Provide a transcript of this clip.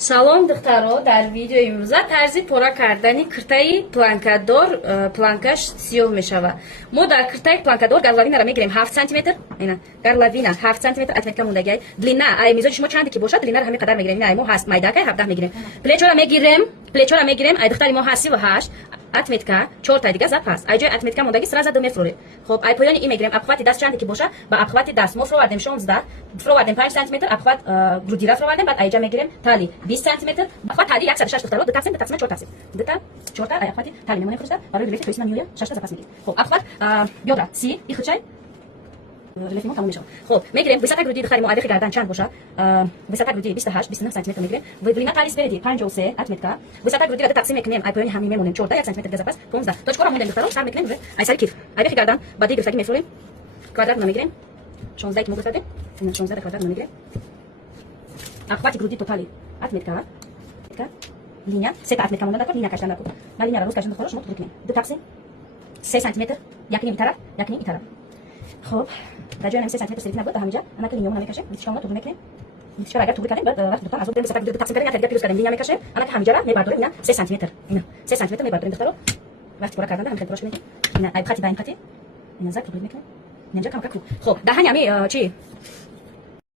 салом духтаро, дар видеои имрӯза тарзи пора кардани киртаи планкадор планкаш сиёҳ мешавад. Мо дар киртаи планкадор горловинаро мегирем 7 сантиметр, ина горловина 7 сантиметр отметка мондагиай. Длина ай мизоҷи шумо чанде ки бошад, длинаро ҳамин қадар мегирем. Ина ай мо ҳаст майдакай 17 мегирем. Плечора мегирем, ай духтари мо ҳаст 38 отметка 4 та дига запас. Ай ҷои отметка мондаги сразу ду мефурӯрем. Хоб ай поёни ин мегирем, обхвати даст чанде ки боша, ба обхвати даст мо фуровардем 16, фуровардем 5 сантиметр, обхват грудира фуровардем, баъд айҷа мегирем тали 20 сантиметр, обхват тали 106 духтаро, 2 тақсим 4 тақсим. 2 та 4 та ай обхвати тали мемонем хуришта, барои релефи тоисина миёя 6 та запас мегирем. Хоб обхват бёдра 30 и хурчай релефи мо тамом мешавад. Хоб мегирем висата груди духтари мо авехи гардан чанд боша, висата груди 28-29 сантиметр мегирем, длина тали спереди 53 отметка, висата грудира ду тақсим мекунем, ай поёни ҳамин мемонем 4 та 1 сантиметр запас 15. точкаро мондем духтаро, сар мекунем уже ай сари киф, авехи гардан бади гирифтаги мефурем, квадратно мегирем 16 ки мо гирифтадем, ина 16 квадратно мегирем. Обхвати груди тотали отметка, линия, сета отметка монда дакор, линия кашдан дакор. На линия роз кашдан духтаро шумо тур кунем. Ду тақсим 3 сантиметр, якним итараф, якним итараф. Хоб, дар ҷои 3 сантиметр середина буд, ҳаминҷа анаки линиямон мекашем, витишкамона тур мекунем. Витишкаро агар тур кардем, баъд вақти духтар азо будем сета ду тақсим кардем, як дига пирӯз кардем, линия мекашем, анаки ҳаминҷаро мебардорем, ина 3 сантиметр, ина 3 сантиметр мебардорем духтаро. вақти пора карданда ҳамин пураш мекунем. Ина ай хати ба ин хати, ина зак тур мекунем. Инҷа камка круг. Хоб, дар ҳамин ами чи